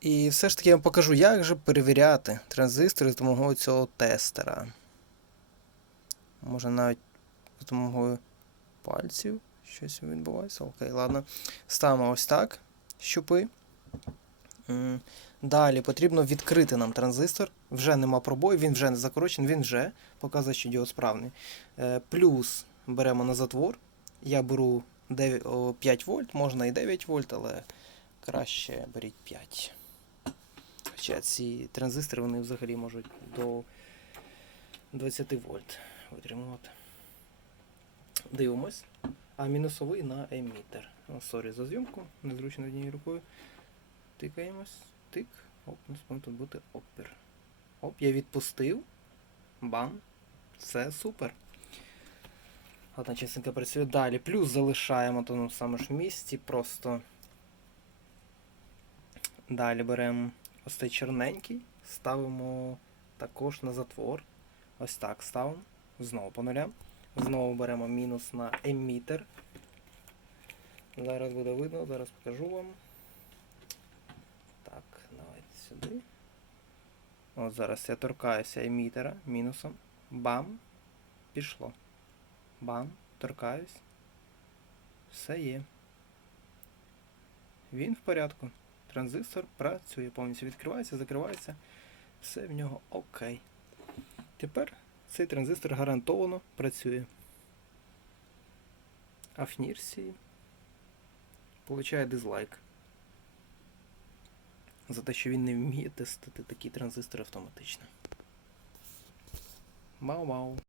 І все ж таки я вам покажу, як же перевіряти транзистори з допомогою цього тестера. Може навіть з допомогою пальців щось відбувається. Окей, ладно. Ставимо ось так. Щупи. Далі потрібно відкрити нам транзистор. Вже нема пробою, він вже не закорочений, він вже показує, що діод справний. Е, Плюс беремо на затвор. Я беру 9, 5 вольт, можна і 9 вольт, але краще беріть 5. Хоча ці транзистори вони взагалі можуть до 20 вольт витримувати. Дивимось. А мінусовий на емітер. О, Сорі за зйомку, незручно однією рукою. Тикаємось. Тик. Оп, у нас тут бути опір. Оп, я відпустив. Бам. Все супер. Одна частинка працює далі. Плюс залишаємо то на саме ж місці. Просто далі беремо ось цей чорненький, ставимо також на затвор. Ось так ставимо. Знову по нулям. Знову беремо мінус на емітер. Зараз буде видно, зараз покажу вам. Так, давайте сюди. От зараз я торкаюся емітера мінусом. Бам. Пішло. Бам. Торкаюсь. Все є. Він в порядку. Транзистор працює, повністю відкривається, закривається. Все в нього окей. Тепер цей транзистор гарантовано працює. А в Нірсі получає дизлайк. За те, що він не вміє тестити такі транзистори автоматично. Мау-мау.